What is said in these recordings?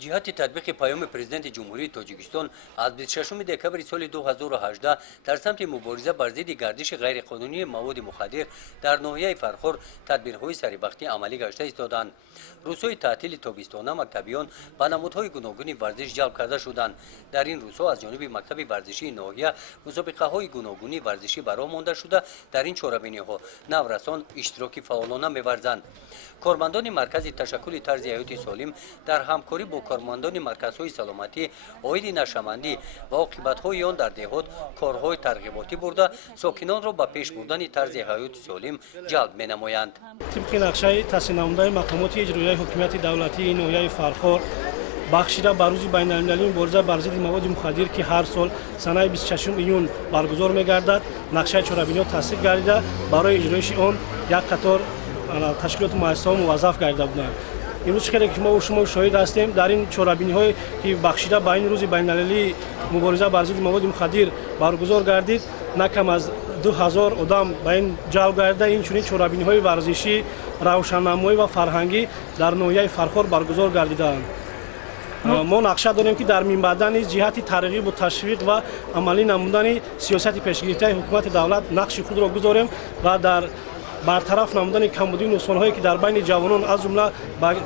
جهت تطبیق پیام پرزیدنت جمهوری تاجیکستان از 26 دکمبر سال 2018 در سمت مبارزه بر ضد گردش غیرقانونی مواد مخدر در ناحیه فرخار تدبیرهای سریبختی عملی گشته ایستادند. روزهای تعطیل تابستانه مکتبیان به نمودهای گوناگون ورزش جلب کرده شدند. در این روزها از جانب مکتب ورزشی ناحیه مسابقه‌های گوناگون ورزشی برآمده شده در این چهاربینی‌ها نورسان اشتراک فعالانه می‌ورزند. کارمندان مرکز تشکل طرز حیات سالم در همکاری با کارمندان مرکزهای سلامتی عاید نشمندی و عاقبت‌های آن در دهات کارهای ترغیباتی برده ساکنان را به پیش بردن طرز حیات سالم جلب می‌نمایند. طبق نقشه تصمیم نموده مقامات اجرایی حکومت دولتی ناحیه فرخار بخشیده بر روز بین‌المللی مبارزه بر ضد مواد مخدر که هر سال سنه 26 ایون برگزار می‌گردد نقشه چهاربینی تصدیق گردیده برای اجرایش آن یک قطار تشکیلات مؤسسه‌ها موظف گردیده بودند. امروز که ما و شما شاهد هستیم در این چهاربینی‌های که بخشیده به این روز بین‌المللی مبارزه بر ضد مواد مخدر برگزار گردید نه کم از 2000 آدم به این جلب گردیده. این چنین چهاربینی‌های ورزشی روشننمایی و فرهنگی در ناحیه فرخار برگزار گردیدند. ما نقشه داریم که در منبع نیز جهت ترغیب و تشویق و عملی نمودن سیاست پیشگرفته حکومت دولت نقش خود را گذاریم و در برطرف نمودن کمبودی نقصان‌هایی که در بین جوانان از جمله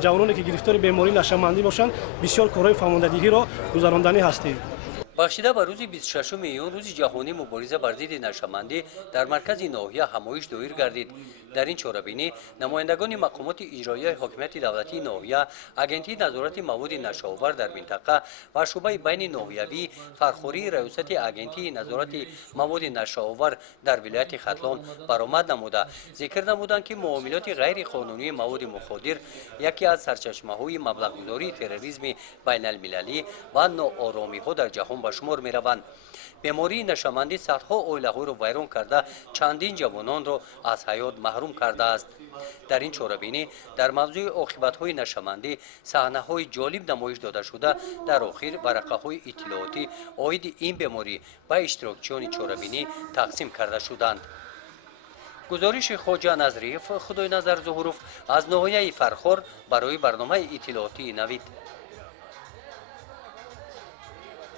جوانانی که گرفتار بیماری نشمندی باشند بسیار کارهای فرماندهی را گذراندنی هستیم. بخشیده به روز 26 ایون روز جهانی مبارزه بر ضد نشمندی در مرکز ناحیه همایش دایر گردید. در این چهاربینی نمایندگان مقامات اجرایی حکومت دولتی ناحیه، اگنتی نظارت مواد نشه‌آور در منطقه و شعبه بین ناحیوی فرخاری ریاست اگنتی نظارت مواد نشه‌آور در ولایت ختلان برآمد نموده ذکر نمودند که معاملات غیر قانونی مواد مخدر یکی از سرچشمه‌های مبلغ‌گذاری تروریسم بین المللی و ناآرامی‌ها در جهان به شمار می‌روند. بیماری نشمندی صدها عائله‌ها را ویران کرده چندین جوانان را از حیات محروم کرده است. در این چهاربینی در موضوع عاقبت‌های نشمندی صحنه‌های جالب نمایش داده شده در آخر ورقه‌های اطلاعاتی عاید این بیماری به اشتراکچیان چهاربینی تقسیم کرده شدند. گزارش خواجه نظریف خدای نظر ظهوروف از ناحیه فرخار برای برنامه اطلاعاتی نوید.